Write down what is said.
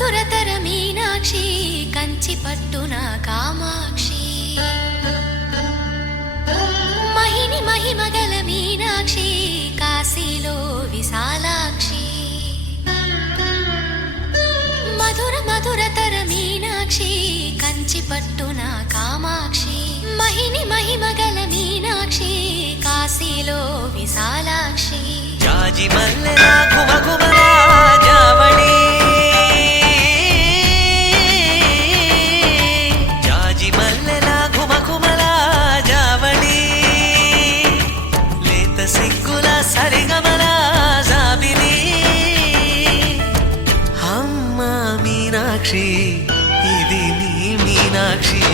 మధురతర మీనాక్షి కంచి పట్టున కామాక్షి మహిని మహిమగల మీనాక్షి కాశీలో విశాలాక్షి మధుర మధురతర మీనాక్షి కంచి పట్టున కామాక్షి మహిని మహిమగల మీనాక్షి కాశీలో విశాలాక్షి జాజి మల్లెలా ఘుమఘుమలా జావళి జాజి మల్లెలా ఘుమఘుమలా జావళి లేత సిగ్గుల సరిగమల జాబిలి అమ్మ మీనాక్షి ఇది నీ మీనాక్షి